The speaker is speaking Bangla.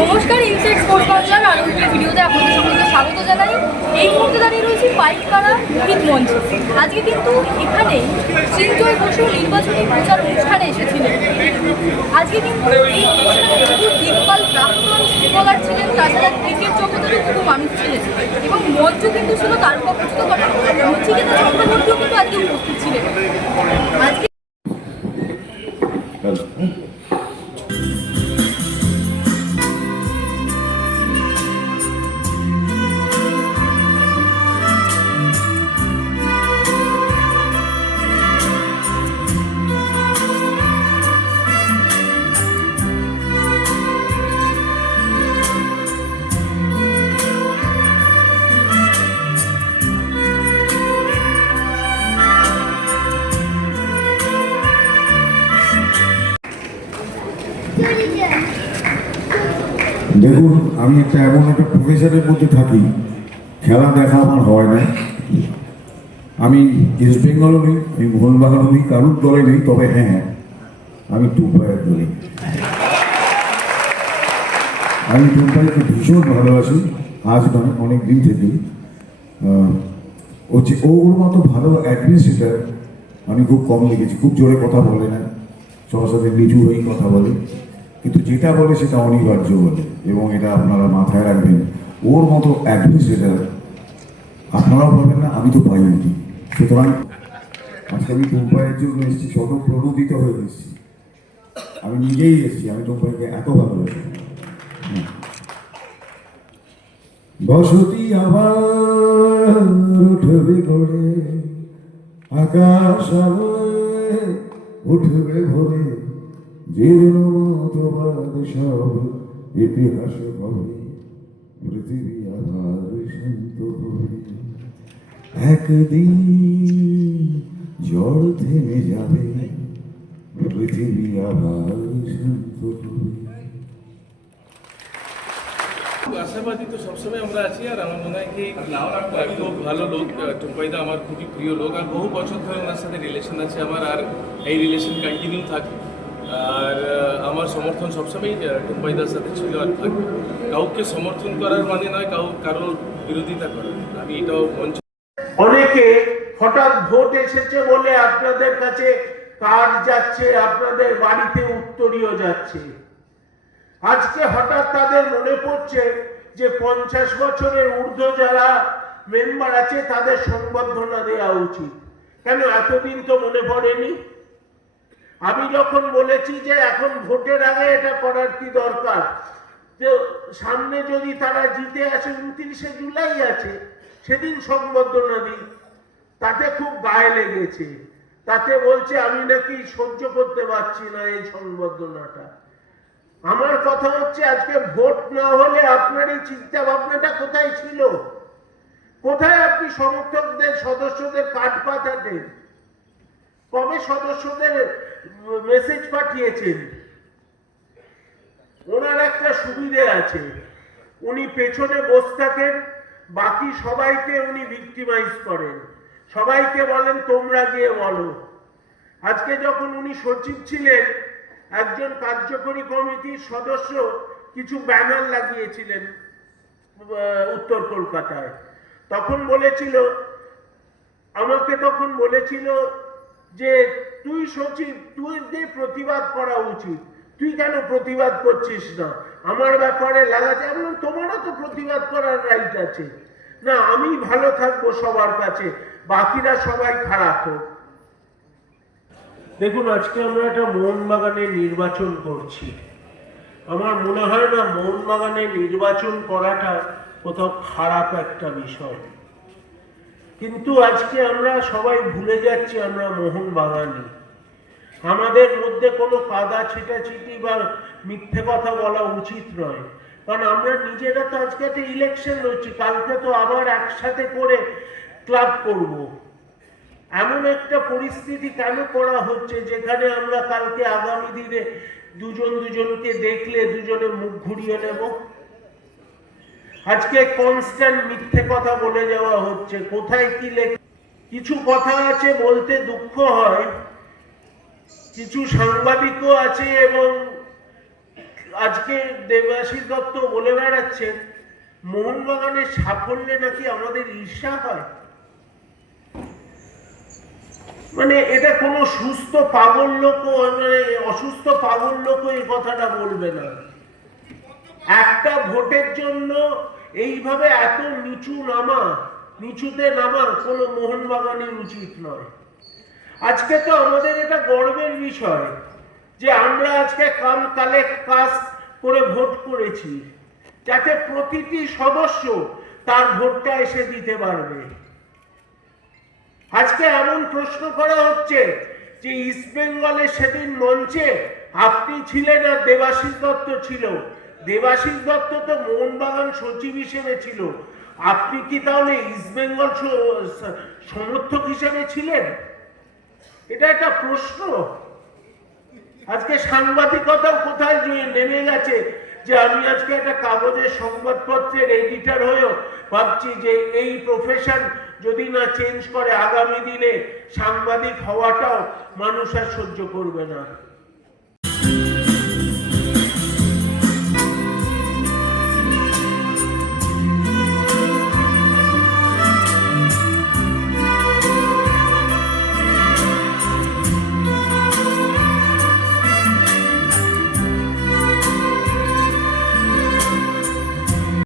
নমস্কার, ইনসাইড স্পোর্টস বাংলার আরও একটি ভিডিওতে আপনাদের সকলকে স্বাগত জানাই। এই মুহূর্তে দাঁড়িয়ে রয়েছি পাইকপাড়া শহীদ মঞ্চ। আজকে কিন্তু এখানে সৃঞ্জয় বসু নির্বাচনী প্রচার অনুষ্ঠানে এসেছিলেন। আজকে কিন্তু এই অনুষ্ঠানে বহু দিকপাল প্রাক্তন ফুটবলার ছিলেন, তাছাড়া ক্রিকেট জগতেরও বহু মানুষ ছিলেন এবং মঞ্চ কিন্তু ছিল তারকাখচিত নচিকেতা চক্রবর্তীও কিন্তু আজকে উপস্থিত ছিলেন। আজকে দেখুন, আমি এমন একটা প্রফেশনের মধ্যে থাকি, খেলা দেখা আমার হয় না। আমি ইস্ট বেঙ্গলও নেই, আমি মোহনবাগানও নেই, কারুর দলে নেই, তবে হ্যাঁ, আমি টুম্পাইয়ের দলে। আমি টুম্পাইকে ভীষণ ভালোবাসি, আজ নয় অনেক দিন থেকেই। ওর মতো ভালো অ্যাডমিনিস্ট্রেটর আমি খুব কম দেখেছি। খুব জোরে কথা বলে না, সবার সাথে নিচু হয়েই কথা বলে, কিন্তু যেটা বলে সেটা অনিবার্য বলে, এবং এটা আপনারা মাথায় রাখবেন। ওর মতো অ্যাডমিনিস্ট্রেটর আপনারাও পাবেন না, আমি তো পাইনি। সুতরাং আজকে আমি টুম্পাইয়ের জন্য এসেছি, স্বতঃপ্রণোদিত হয়ে এসেছি। আমি নিজেই এসেছি, আমি টুম্পাইকে এত ভালোবাসি। বসতি আবার উঠবে গড়ে, আকাশ আলোয় উঠবে ভরে, জীর্ণ মতবাদ সব ইতিহাস হবে, পৃথিবী আবার শান্ত হবে। একদিন ঝড় থেমে যাবে, পৃথিবী আবার শান্ত হবে। আশাবাদী তো সবসময় আমরা আছি, আর আমার মনে হয় কি খুব ভালো লোক। টুম্পাইদা আমার খুবই প্রিয় লোক, আর বহু বছর ধরে ওনার সাথে রিলেশন আছে আমার, আর এই রিলেশন কন্টিনিউ থাকে। আর আমার সমর্থন সবসময় টুম্পাইদার সাথে ছিল আর থাকবে। কাউকে সমর্থন করার মানে নয় কারোর বিরোধিতা করা। আমি এটাও মঞ্চ অনেকে হঠাৎ ভোট এসেছে বলে আপনাদের কাছে কার্ড যাচ্ছে, আপনাদের বাড়িতে উত্তরীয় যাচ্ছে। আজকে হঠাৎ তাদের মনে পড়ছে যে 50 বছরের ঊর্ধ্ব যারা মেম্বার আছে তাদের সংবর্ধনা দেওয়া উচিত। কেন এতদিন তো মনে পড়েনি? আমি যখন বলেছি যে এখন ভোটের আগে এটা করার কি দরকার, যে সামনে যদি তারা জিতে আসে, 29শে জুলাই আছে, সেদিন সংবর্ধনা দিই, তাতে খুব গায়ে লেগেছে। তাতে বলছে আমি নাকি সহ্য করতে পারছি না এই সংবর্ধনাটা। আমার কথা হচ্ছে আজকে ভোট না হলে আপনার এই চিন্তা ভাবনাটা কোথায় ছিল? কোথায় আপনি সমর্থকদের সদস্যদের কার্ড পাঠাতেন? কবে সদস্যদের মেসেজ পাঠিয়েছেন? ওনার একটা সুবিধে আছে, উনি পেছনে বসে থাকেন, বাকি সবাইকে উনি ভিক্টিমাইজ করেন, সবাইকে বলেন তোমরা গিয়ে বলো। আজকে যখন উনি সচিব ছিলেন, একজন কার্যকরী কমিটির সদস্য কিছু ব্যানার লাগিয়েছিলেন উত্তর কলকাতায়, তখন বলেছিল, আমাকে তখন বলেছিল যে তুই সচিব, তুই প্রতিবাদ করা উচিত, তুই কেন প্রতিবাদ করছিস না, আমার ব্যাপারে লাগাচ্ছে। এবং তোমারও তো প্রতিবাদ করার রাইট আছে। না, আমি ভালো থাকবো সবার কাছে, বাকিরা সবাই খারাপ হোক। দেখুন, আজকে আমরা একটা মোহনবাগানে নির্বাচন করছি। আমার মনে হয় না মোহনবাগানে নির্বাচন করাটা কোথাও খারাপ একটা বিষয়, কিন্তু আজকে আমরা সবাই ভুলে যাচ্ছি আমরা মোহনবাগানি। আমাদের মধ্যে কোনো কাদা ছিটাছিটি বা মিথ্যে কথা বলা উচিত নয়, কারণ আমরা নিজেরা তো আজকে একটা ইলেকশন হচ্ছে, কালকে তো আবার একসাথে করে ক্লাব করব। এমন একটা পরিস্থিতি কেন করা হচ্ছে যেখানে আমরা কালকে আগামী দিনে দুজনকে দেখলে দুজনে মুখ ঘুরিয়ে নেব? আজকে কনস্ট্যান্ট মিথ্যে কথা বলে যাওয়া হচ্ছে। কোথায় কি লেখা, কিছু কথা আছে বলতে দুঃখ হয়, কিছু সাংবাদিকও আছে এবং আজকে দেবাশিস দত্ত বলে বেড়াচ্ছেন মোহনবাগানের সাফল্যে নাকি আমাদের ঈর্ষা হয়। মানে এটা কোনো সুস্থ পাগল লোক, মানে অসুস্থ পাগল লোক এই কথাটা বলবে না। একটা ভোটের জন্য এইভাবে এত নিচুতে নামা কোনো মোহনবাগানের উচিত নয়। আজকে তো আমাদের এটা গর্বের বিষয় যে আমরা আজকে কাস্ট করে ভোট করেছি, যাতে প্রতিটি সদস্য তার ভোটটা এসে দিতে পারবে। আজকে এমন প্রশ্ন করা হচ্ছে যে ইস্ট বেঙ্গলের সেদিন মঞ্চে আপনি ছিলেন আর দেবাশিস দত্ত ছিল। দেবাশিস দত্ত তো মোহনবাগান সচিব হিসেবে ছিল, আপনি কি তাহলে ইস্ট বেঙ্গল সমর্থক হিসেবে ছিলেন? এটা একটা প্রশ্ন। আজকে সাংবাদিকতাও কোথায় নেমে গেছে যে আমি আজকে একটা কাগজের সংবাদপত্রের এডিটর হয়েও ভাবছি যে এই প্রফেশন যদি না চেঞ্জ করে আগামী দিনে সাংবাদিক হওয়াটাও মানুষ আর সহ্য করবে না।